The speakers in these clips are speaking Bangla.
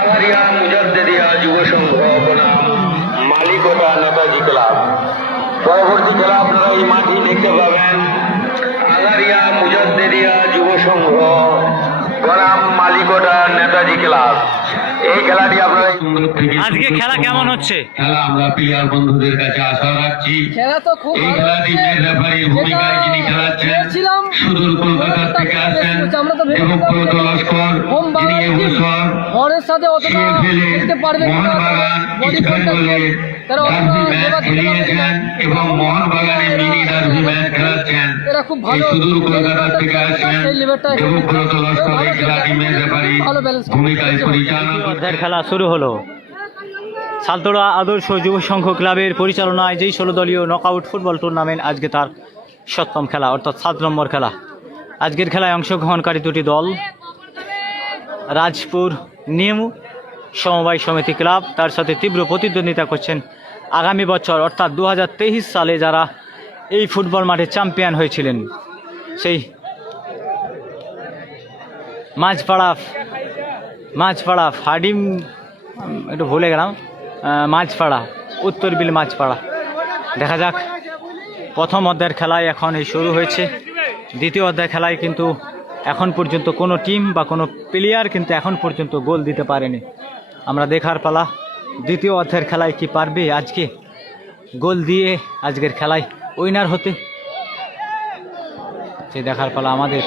আগারিয়া মুজাদ্দেদিয়া যুব সংঘ বনাম মালিকোটা নেতাজি ক্লাব। পরবর্তী খেলা আপনারা এই মাঠেই দেখতে পাবেন। আগারিয়া মুজাদ্দেদিয়া যুব সংঘ বনাম মালিকোটা নেতাজি ক্লাব। এই খেলাটি আপনারা আজকে খেলা কেমন হচ্ছে? খেলা আমরা প্লেয়ার বন্ধুদের কাছে আশা রাখছি। এই খেলাটি মেন রেফারির ভূমিকায় যিনি খেলাচ্ছেন সুদূর কলকাতা থেকে আসেন দেবব্রত লস্কর, যিনি এবছর মোহনবাগান ইস্ট বেঙ্গলের ডার্বি ম্যাচ খেলিয়েছেন এবং মোহনবাগানের মিনি ডার্বি ম্যাচ খেলাচ্ছেন। এই সুদূর কলকাতা থেকে আসেন দেবব্রত লস্কর এই খেলাটি মেন রেফারির ভূমিকায় পরিচালনা। খেলা শুরু হলো। সালতোড়া আদর্শ যুব সংঘ ক্লাবের পরিচালনায় যেই 16 দলীয় নকআউট ফুটবল টুর্নামেন্ট আজকে তার 7ম খেলা অর্থাৎ 7 নম্বর খেলা। আজকের খেলায় অংশগ্রহণকারী দুটি দল রাজপুর নিউ সমবায় সমিতি ক্লাব, তার সাথে তীব্র প্রতিদ্বন্দ্বিতা করছেন আগামী বছর অর্থাৎ 2023 সালে যারা এই ফুটবল মাঠে চ্যাম্পিয়ন হয়েছিলেন সেই মাঝপাড়া ফাডিম, একটু ভুলে গেলাম, মাঝপাড়া, উত্তর বিল মাঝপাড়া। দেখা যাক, প্রথম অধ্যায়ের খেলায় এখন এই শুরু হয়েছে। দ্বিতীয় অধ্যায় খেলায় কিন্তু এখন পর্যন্ত কোনো টিম বা কোনো প্লেয়ার কিন্তু এখন পর্যন্ত গোল দিতে পারেনি। আমরা দেখার পালা দ্বিতীয় অধ্যায়ের খেলায় কি পারবে আজকে গোল দিয়ে আজকের খেলায় উইনার হতে, সে দেখার পালা আমাদের।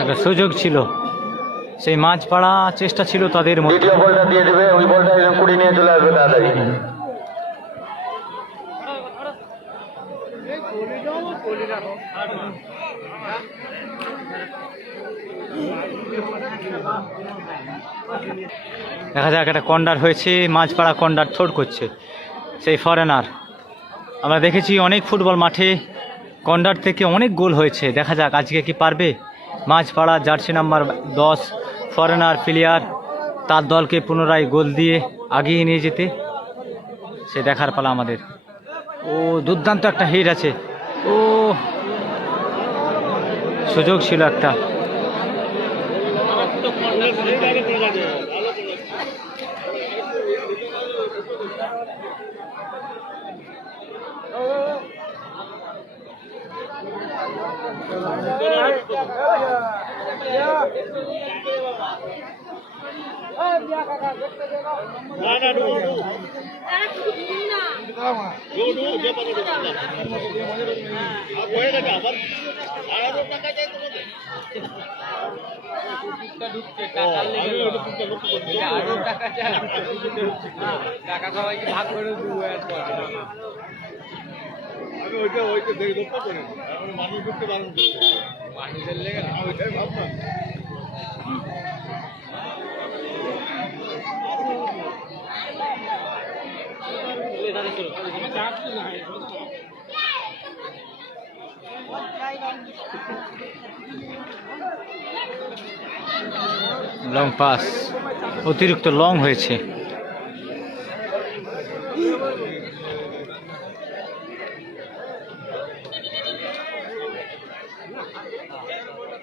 একটা সুযোগ ছিল, সেই মাছ পাড়া চেষ্টা ছিল তাদের মধ্যে। দ্বিতীয় বলটা দিয়ে দেবে, ওই বলটা একদম কুড়ি নিয়ে চলে আসবে তাড়াতাড়ি। দেখা যাক, একটা কর্নার হয়েছে, মাঝপাড়া কর্নার থ্রোট করছে সেই ফরেনার। আমরা দেখেছি অনেক ফুটবল মাঠে কর্নার থেকে অনেক গোল হয়েছে। দেখা যাক আজকে কি পারবে Majhpara jersey number 10 foreigner player তার দলকে পুনরায় গোল দিয়ে আগিয়ে নিয়ে যেতে, সে দেখার পালা আমাদের। ও দুর্দান্ত একটা হিট আছে, ও সুযোগ ছিল একটা। টাকা সবাইকে ভাগ করে দেবো। আমি ওইটা দেখে দেখতে পারি, মানুষ ঢুকতে পারেন, মানুষের লেগে না, ওইটাই ভাবনা। লং পাস অতিরিক্ত লং হয়েছে।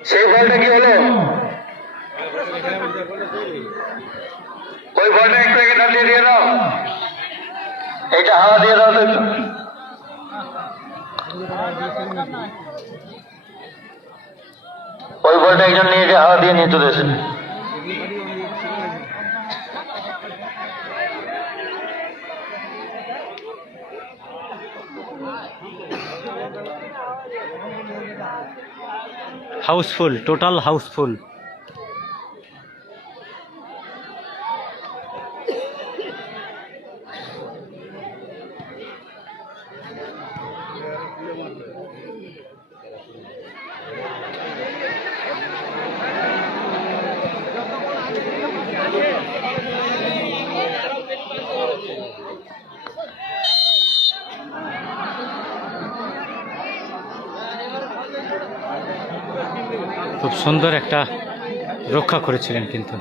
সেই বলটা কি হলো? ওই বলটা একটু এটা দিয়ে দাও, এইটা হাওয়া দিয়ে দাও তো একটু। ওই বলটা একজন নিয়ে যে হাওয়া দিয়ে নিয়ে চলে এসে। Houseful, total houseful. খুব সুন্দর একটা রক্ষা করেছিলেন কিন্তু।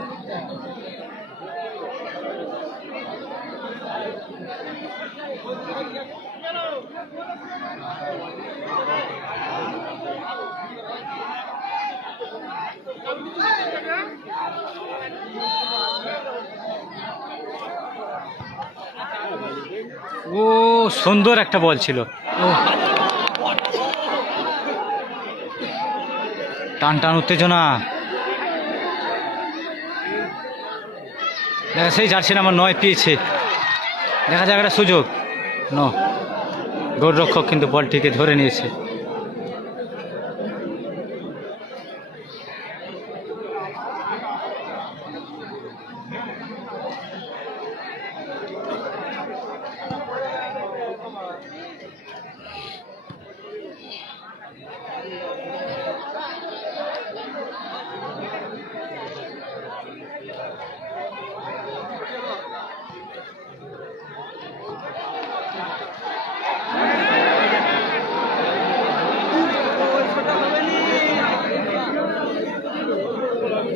ও সুন্দর একটা বল ছিল। টান টান উত্তেজনা। দেখা সেই জার্সি নাম্বার 9 পেয়েছে, দেখা যাক একটা সুযোগ। গোলরক্ষক কিন্তু বলটিকে ধরে নিয়েছে।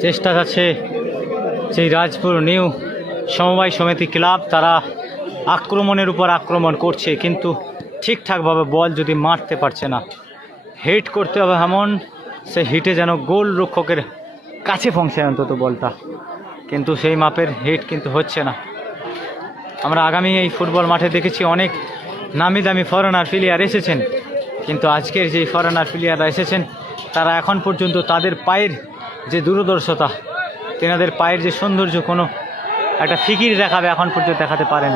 চেষ্টা আছে সেই রাজপুর নিউ সমবায় সমিতি ক্লাব, তারা আক্রমণের উপর আক্রমণ করছে কিন্তু ঠিকঠাকভাবে বল যদি মারতে পারছে না। হিট করতে হবে এমন সে হিটে যেন গোল রক্ষকের কাছে পৌঁছায় অন্তত বলটা, কিন্তু সেই মাপের হিট কিন্তু হচ্ছে না। আমরা আগামী এই ফুটবল মাঠে দেখেছি অনেক নামি দামি ফরেনার প্লেয়ার এসেছেন, কিন্তু আজকের যে ফরেনার প্লেয়াররা এসেছেন তারা এখন পর্যন্ত তাদের পায়ের যে দূরদর্শতা, তেনাদের পায়ের যে সৌন্দর্য কোনো একটা ফিকির দেখাবে এখন পর্যন্ত দেখাতে পারেন।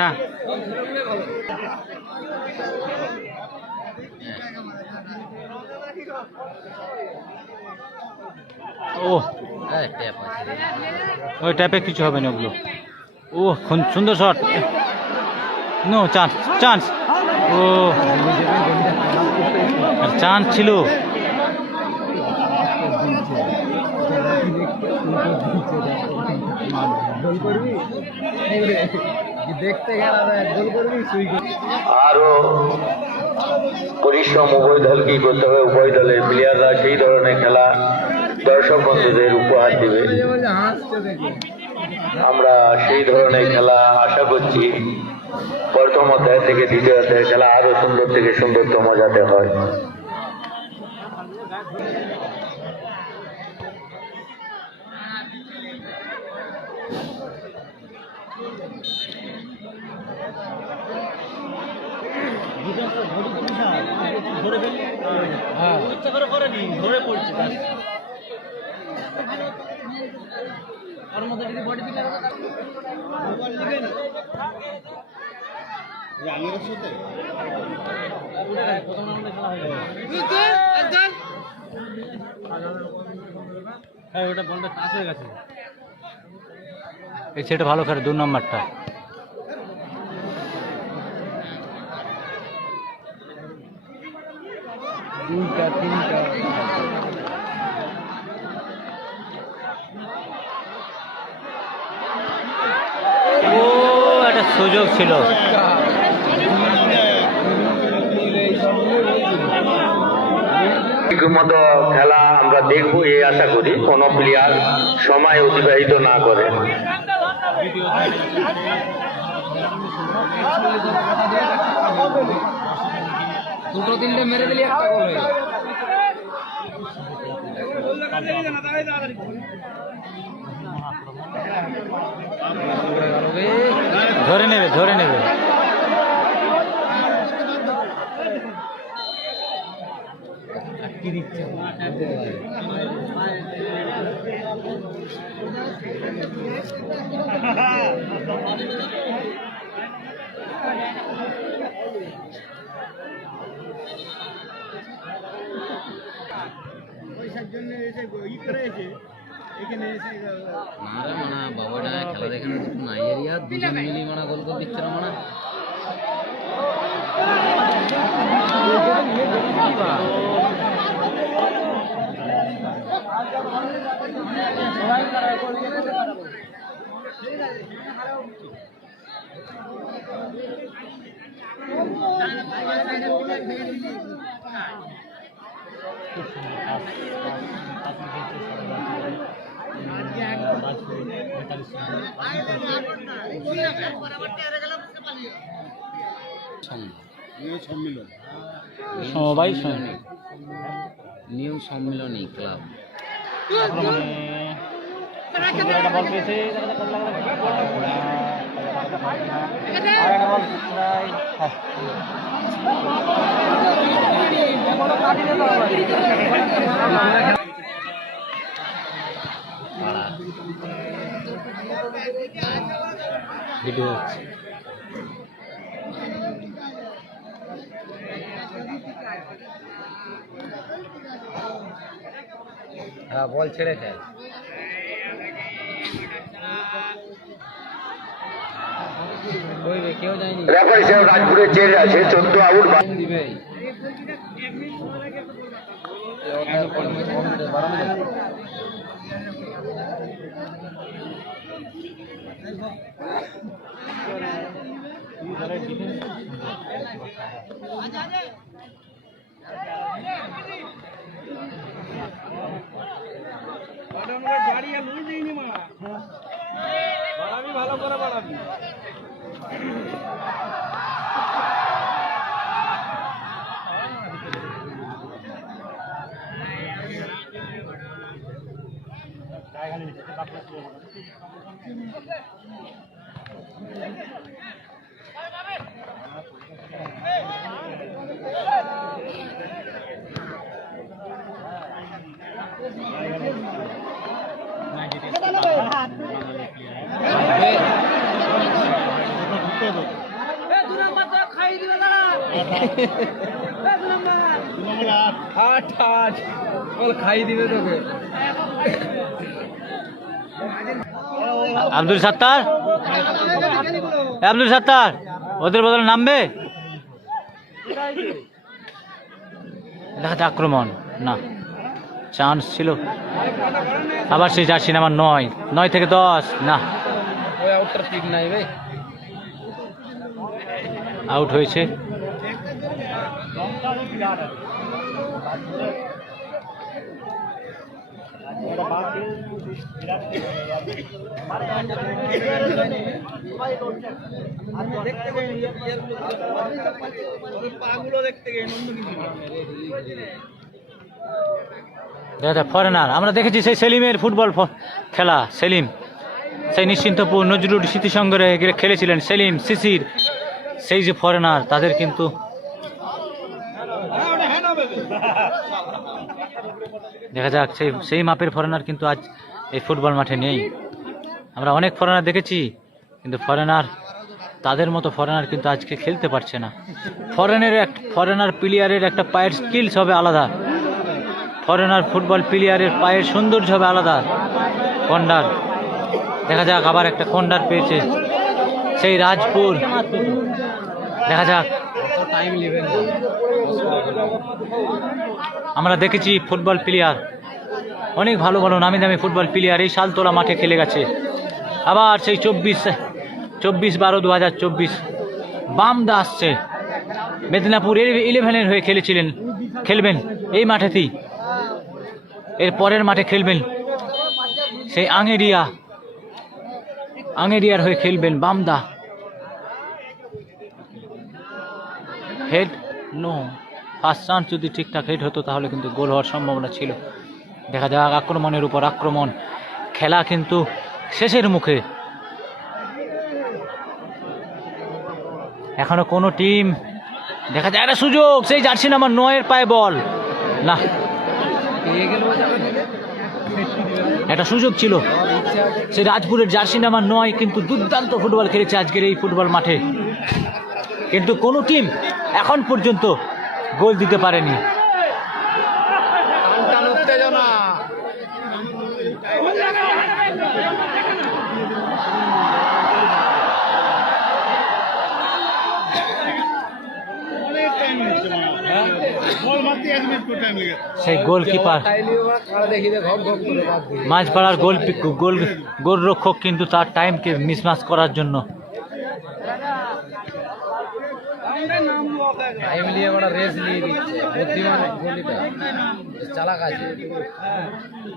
না ও ওই ট্যাপে কিছু হবে না ওগুলো। ও সুন্দর শট, নো চান্স চান্স, ও চান্স ছিল। আরো পরিশ্রম উভয় দলকেই করতে হবে, উভয় দলের প্লেয়াররা সেই ধরনের খেলা দর্শক বন্ধুদের উপহার দেবে। আমরা সেই ধরনের খেলা আশা করছি। প্রথম অধ্যায় থেকে দ্বিতীয় অধ্যায়ের খেলা আরো সুন্দর থেকে সুন্দরতম যাতে হয়। এই ছেলেটা ভালো খেলে 2 নম্বরটা। ও একটা সুযোগ ছিল। মতো খেলা আমরা দেখবো এই আশা করি, কোন প্লেয়ার সময় অতিবাহিত না করে। দুটো তিনটে মেরে দিলি একটা গোল হয়ে ধরে নেবে ধরে নেবে। মানা বাবাটা খেলা দেখে না এরিয়া দুজন মিলি মানা গোল গোল দিচ্ছে না মানা। সমবায় নিউ সম্মিলনী ক্লাব। বল পেয়েছে ভিডিও হচ্ছে। হ্যাঁ বল ছেড়েছে। কেউ যায়নি। রেফারি সাহেব রাজপুরের চেয়ে আছে 14 আউট। দিবে ভালো করে বাড়াবি। খাই দিবে তোকে। আব্দুল সত্তার, আব্দুল সত্তার ওদের বদলে নামবে। আক্রমণ না, চান্স ছিল। আবার সেই জার্সি নাম্বার 9 থেকে 10 না, ওই আউটটা ঠিক নাই ভাই, আউট হয়েছে। ফরেনার আমরা দেখেছি সেই সেলিমের ফুটবল খেলা, সেলিম সেই নিশ্চিন্তপুর নজরুল স্মৃতিসংগ্রহে খেলেছিলেন সেলিম শিশির, সেই যে ফরেনার তাদের কিন্তু দেখা যাক সেই মাপের ফরেনার কিন্তু আজ এই ফুটবল মাঠে নেই। আমরা অনেক ফরেনার দেখেছি কিন্তু তাদের মতো ফরেনার কিন্তু আজকে খেলতে পারছে না। ফরেনার প্লেয়ারের একটা পায়ের স্কিলস হবে আলাদা, ফরেনার ফুটবল প্লেয়ারের পায়ের সৌন্দর্য হবে আলাদা। কন্ডার দেখা যাক, আবার একটা কন্ডার পেয়েছে সেই রাজপুর, দেখা যাক। আমরা দেখেছি ফুটবল প্লেয়ার, অনেক ভালো ভালো নামি দামি ফুটবল প্লেয়ার এই শালতোলা মাঠে খেলে গেছে। আবার সেই 24/12/2024 বামদা আসছে, মেদিনীপুর 11-এর হয়ে খেলবেন এই মাঠেতেই, এর পরের মাঠে খেলবেন সেই আঙেরিয়ার হয়ে খেলবেন বামদা। হেড নো, ফার্স্ট চান্স যদি ঠিকঠাক হেড হতো তাহলে কিন্তু গোল হওয়ার সম্ভাবনা ছিল। দেখা যাক, আক্রমণের উপর আক্রমণ, খেলা কিন্তু শেষের মুখে। এখনো কোনো টিম, দেখা যায় একটা সুযোগ, সেই জার্সি নাম্বার 9-এর পায়ে বল, না একটা সুযোগ ছিল সেই রাজপুরের জার্সি নাম্বার 9 কিন্তু দুর্দান্ত ফুটবল খেলেছে আজকের এই ফুটবল মাঠে, কিন্তু কোনো টিম এখন পর্যন্ত গোল দিতে পারেনি। সেই গোলকিপার মাঝপাড়ার গোলরক্ষক কিন্তু তার টাইমকে মিসম্যাচ করার জন্য রেস নিয়ে দিচ্ছে, বুদ্ধিমান গোলিটা চালাক আছে,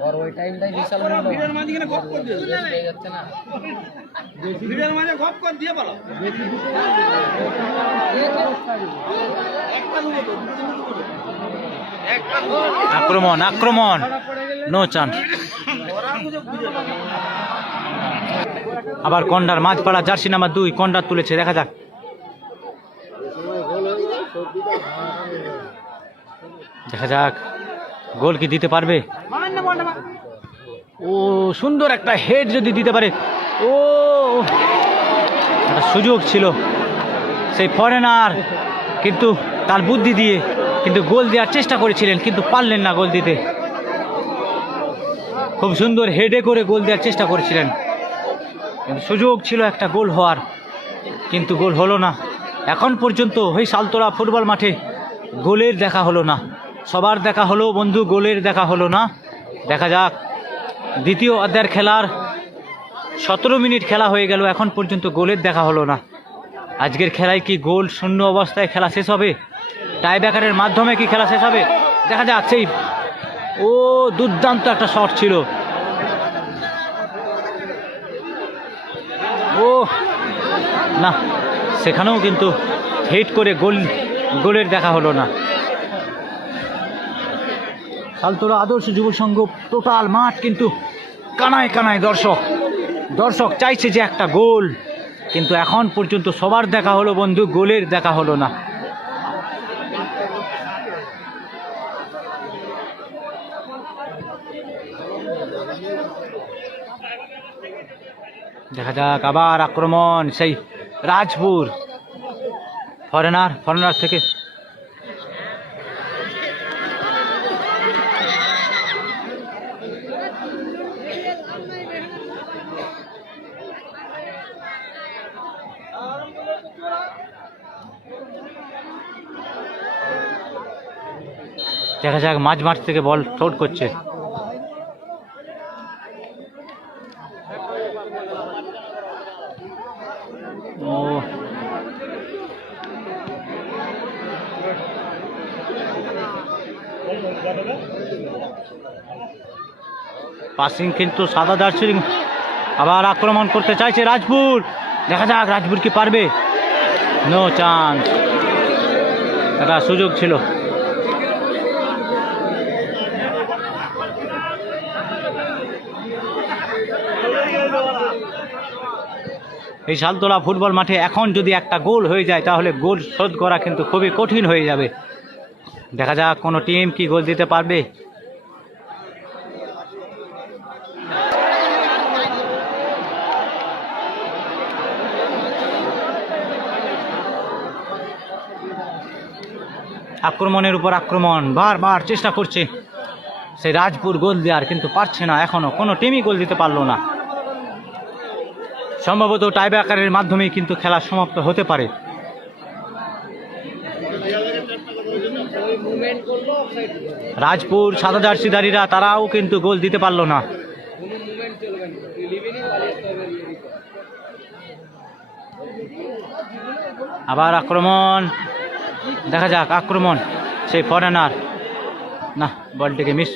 আর ওই টাইমটাই বিশাল হয়ে যাচ্ছে না। আক্রমণ নো চান্স। আবার কন্ডার, মাঝপাড়া জার্সি নাম্বার 2 কন্ডার তুলেছে, দেখা যাক। দেখা যাক গোল কি দিতে পারবে। ও সুন্দর একটা হেড যদি দিতে পারে, ও একটা সুযোগ ছিল সেই ফরেনার, কিন্তু তার বুদ্ধি দিয়ে কিন্তু গোল দেওয়ার চেষ্টা করেছিলেন কিন্তু পারলেন না গোল দিতে। খুব সুন্দর হেডে করে গোল দেওয়ার চেষ্টা করেছিলেন, কিন্তু সুযোগ ছিল একটা গোল হওয়ার, কিন্তু গোল হলো না। এখন পর্যন্ত ওই শালতোলা ফুটবল মাঠে গোলের দেখা হলো না। সবার দেখা হলো বন্ধু, গোলের দেখা হলো না। দেখা যাক, দ্বিতীয় অধ্যায়ের খেলার 17 মিনিট খেলা হয়ে গেল, এখন পর্যন্ত গোলের দেখা হলো না। আজকের খেলায় কি গোল শূন্য অবস্থায় খেলা শেষ হবে, টাইব্রেকারের মাধ্যমে কি খেলা শেষ হবে, দেখা যাক। সেই দুর্দান্ত একটা শট ছিল, না সেখানেও কিন্তু হিট করে গোলের দেখা হলো না। শালতোলা আদর্শ যুব সংঘ টোটাল মাঠ কিন্তু কানায় কানায় দর্শক চাইছে যে একটা গোল, কিন্তু এখন পর্যন্ত সবার দেখা হলো বন্ধু, গোলের দেখা হলো না। দেখা যাক, আবার আক্রমণ সেই রাজপুর, ফরেনার থেকে দেখা যাক, মাঠ থেকে বল শট করছে। পাসিং কিন্তু সাদা জার্সির। আবার আক্রমণ করতে চাইছে রাজপুর, দেখা যাক রাজপুর কি পারবে। নো চান্স, একটা সুযোগ ছিল। এই শালতলা ফুটবল মাঠে এখন যদি একটা গোল হয়ে যায় তাহলে গোল শোধ করা কিন্তু খুবই কঠিন হয়ে যাবে। দেখা যাক কোনো টিম কি গোল দিতে পারবে। আক্রমণের উপর আক্রমণ, বারবার চেষ্টা করছে সেই রাজপুর গোল দেওয়ার, কিন্তু পারছে না, এখনো কোনো টিমই গোল দিতে পারলো না। সম্ভবত টাইব্রেকারের মাধ্যমেই কিন্তু খেলা সমাপ্ত হতে পারে। রাজপুর সাদা জার্সিধারীরা তারাও কিন্তু গোল দিতে পারলো না। আবার আক্রমণ, দেখা যাক আক্রমণ, সেই ফরেনার না, বলটিকে মিস।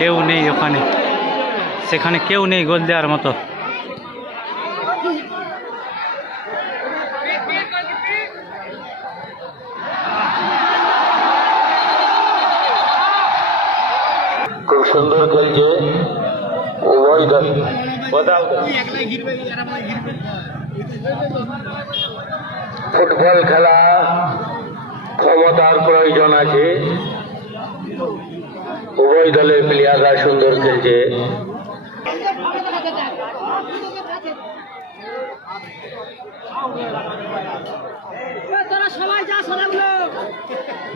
কেউ নেই ওখানে, সেখানে কেউ নেই গোল দেওয়ার মতো। খুব সুন্দর খেলছে উভয় দল। ফুটবল খেলা ক্ষমতার প্রয়োজন আছে, উভয় দলের প্লেয়াররা সুন্দর খেলছে।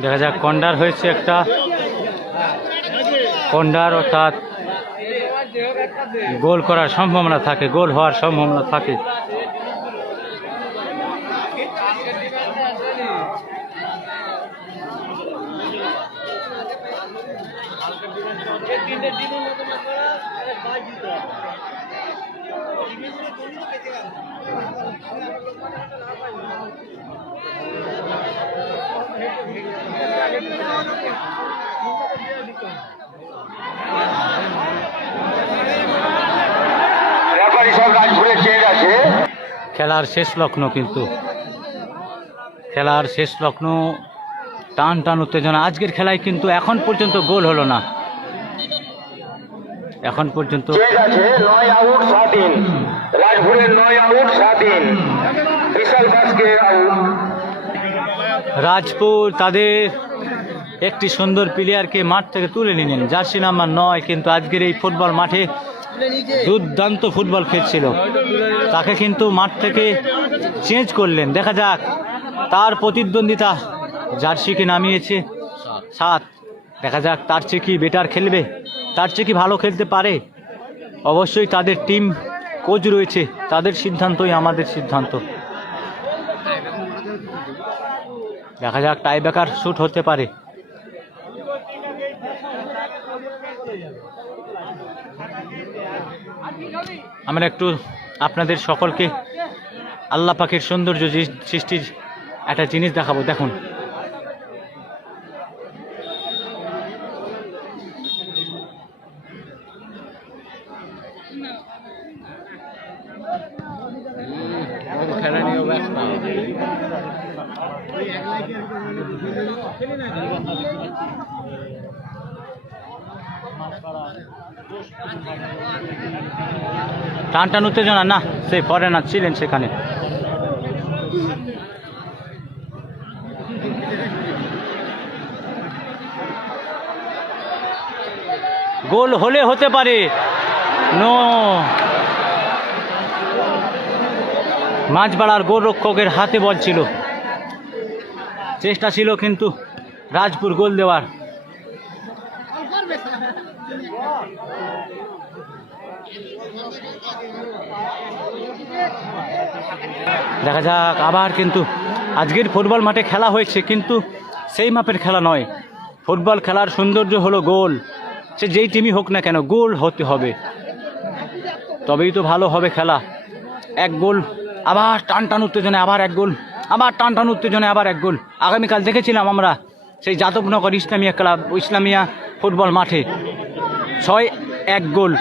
দেখা যাক কর্নার হয়েছে একটা, কর্নার অর্থাৎ গোল করার সম্ভাবনা থাকে, গোল হওয়ার সম্ভাবনা থাকে। খেলার শেষ লগ্ন, কিন্তু খেলার শেষ লগ্ন, টান টান উত্তেজনা। আজকের খেলায় কিন্তু এখন পর্যন্ত গোল হলো না, এখন পর্যন্ত। রাজপুর তাদের একটি সুন্দর প্লেয়ারকে মাঠ থেকে তুলে নিলেন, জার্সি নাম্বার 9, কিন্তু আজকের এই ফুটবল মাঠে দুর্দান্ত ফুটবল খেলছিল, তাকে কিন্তু মাঠ থেকে চেঞ্জ করলেন। দেখা যাক তার প্রতিদ্বন্দ্বিতা জার্সিকে নামিয়েছে 7, দেখা যাক তার চেয়ে কি বেটার খেলবে, তার চেয়ে কি ভালো খেলতে পারে। অবশ্যই তাদের টিম কোচ রয়েছে, তাদের সিদ্ধান্তই আমাদের সিদ্ধান্ত। দেখা যাক টাইব্রেকার শুট হতে পারে। আমরা একটু আপনাদের সকলকে আল্লাহ পাকের সৌন্দর্য সৃষ্টির একটা জিনিস দেখাবো, দেখুন। খেলা নিয়ে ব্যস্ত। টান টান উত্তেজনা না, সেই ফরেনার ছিলেন সেখানে। গোল হলে হতে পারে, নো। মাঝপাড়ার গোলরক্ষকের হাতে বল ছিল, চেষ্টা ছিল কিন্তু রাজপুর গোল দেওয়ার। দেখা যাক আবার, কিন্তু আজকের ফুটবল মাঠে খেলা হয়েছে কিন্তু সেই মাপের খেলা নয়। ফুটবল খেলার সৌন্দর্য হলো গোল, সে যেই টিমই হোক না কেন গোল হতে হবে, তবেই তো ভালো হবে খেলা। এক গোল, আবার টান টান উত্তেজনায় আবার এক গোল, আবার টান টান উত্তেজনায় আবার এক গোল। আগামীকাল দেখেছিলাম আমরা সেই যাদবনগর ইসলামিয়া ক্লাব, ইসলামিয়া ফুটবল মাঠে 6-1 গোল।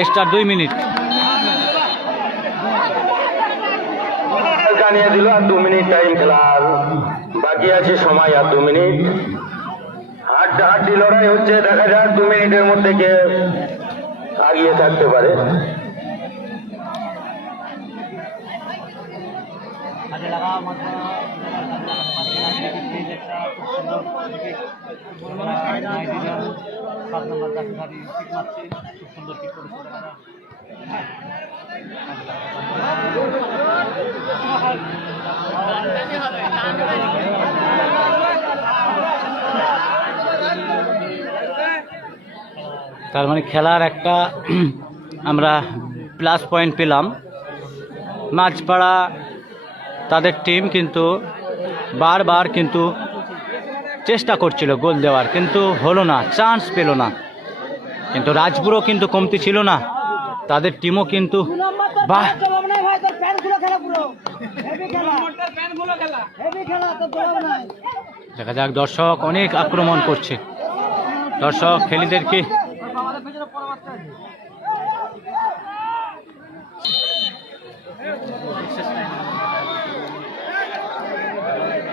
এক্সট্রা 2 মিনিট জানিয়ে দিল, আর 2 মিনিট টাইম খেলার বাকি আছে, সময় আর 2 মিনিট। হাড্ডাহাড্ডি লড়াই হচ্ছে, দেখা যাক 2 মিনিটের মধ্যে কে আগিয়ে থাকতে পারে। তার মানে খেলার একটা আমরা প্লাস পয়েন্ট পেলাম। মাঝপাড়া তাদের টিম কিন্তু বারবার কিন্তু চেষ্টা করছিল গোল দেওয়ার, কিন্তু হলো না, চান্স পেল না। কিন্তু রাজপুরও কিন্তু কমতি ছিল না, তাদের টিমও কিন্তু বাহ। দেখা যাক, দর্শক অনেক আক্রমণ করছে, দর্শক খেলিদেরকে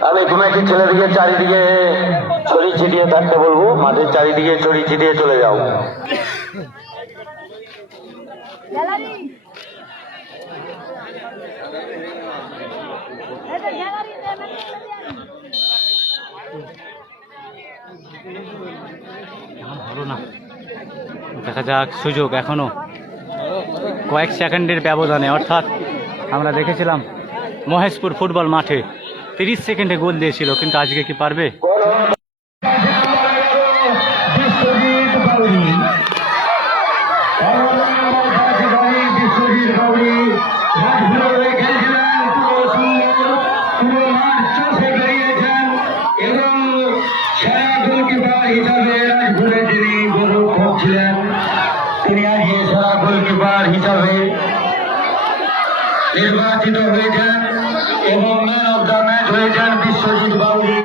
আমি কমিটির ছেলেদিকে চারিদিকে ছড়িয়ে ছিটিয়ে থাকতে বলবো, মাঠের চারিদিকে ছড়িয়ে ছিটিয়ে চলে যাও। হলো না, দেখা যাক সুযোগ এখনো কয়েক সেকেন্ডের ব্যবধানে, অর্থাৎ আমরা দেখেছিলাম মহেশপুর ফুটবল মাঠে 30 সেকেন্ডে গোল দিয়েছিল, কিন্তু আজকে কি পারবে? তিনি আজকে সেরা গোলকিপার হিসাবে নির্বাচিত হয়েছেন এবং ম্যান অফ দ্য ম্যাচ হয়েছেন বিশ্বজিৎ বাউরি।